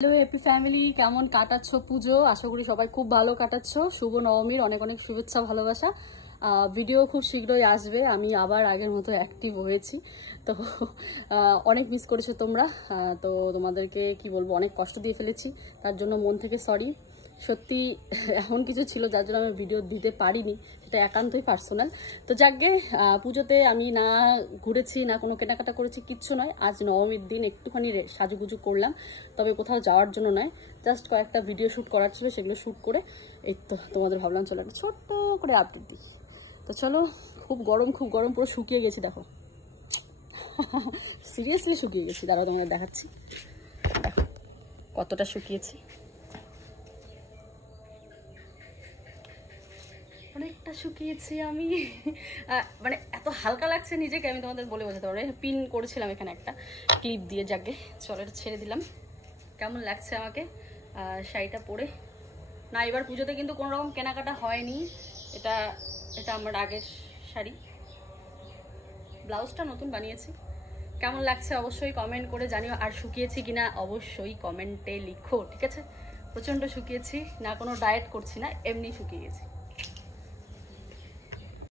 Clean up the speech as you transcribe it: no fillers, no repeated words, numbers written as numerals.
Hello AP family, কেমন কাটাচ্ছ পুজো? আশা করি সবাই খুব ভালো কাটাচ্ছ। শুভ নবমীর অনেক অনেক শুভেচ্ছা, ভালোবাসা। ভিডিও খুব শীঘ্রই আসবে। আমি আবার আগের মতো অ্যাক্টিভ হয়েছি, তো অনেক মিস করেছো তোমরা। তো তোমাদেরকে কি বলবো, অনেক কষ্ট দিয়ে ফেলেছি, তার জন্য মন থেকে সরি। সত্যি এমন কিছু ছিল যার জন্য আমি ভিডিও দিতে পারিনি, সেটা একান্তই পার্সোনাল। তো যাকগে, পুজোতে আমি না ঘুরেছি না কোনো কেনাকাটা করেছি, কিচ্ছু নয়। আজ নবমীর দিন একটুখানি সাজুগুজু করলাম, তবে কোথাও যাওয়ার জন্য নয়, জাস্ট কয়েকটা ভিডিও শ্যুট করার ছিল, সেগুলো শ্যুট করে এই তো তোমাদের ভাবলাম চলো একটা ছোট্ট করে আপডেট দিই। তো চলো, খুব গরম পুরো শুকিয়ে গেছি, দেখো সিরিয়াসলি শুকিয়ে গেছি। দাঁড়াও তোমাদের দেখাচ্ছি, দেখো কতটা শুকিয়েছি, অনেকটা শুকিয়েছি আমি। মানে এত হালকা লাগছে নিজেকে, আমি তোমাদের বলে বোঝাতে পারবো। পিন করেছিলাম এখানে একটা ক্লিপ দিয়ে, যাকে চলো এটা ছেড়ে দিলাম। কেমন লাগছে আমাকে শাড়িটা পরে? না, এবার পুজোতে কিন্তু কোনো রকম কেনাকাটা হয়নি। এটা এটা আমার আগের শাড়ি, ব্লাউজটা নতুন বানিয়েছি। কেমন লাগছে অবশ্যই কমেন্ট করে জানিও, আর শুকিয়েছি কিনা অবশ্যই কমেন্টে লিখো, ঠিক আছে? প্রচণ্ড শুকিয়েছি, না কোনো ডায়েট করছি না, এমনি শুকিয়ে গেছি।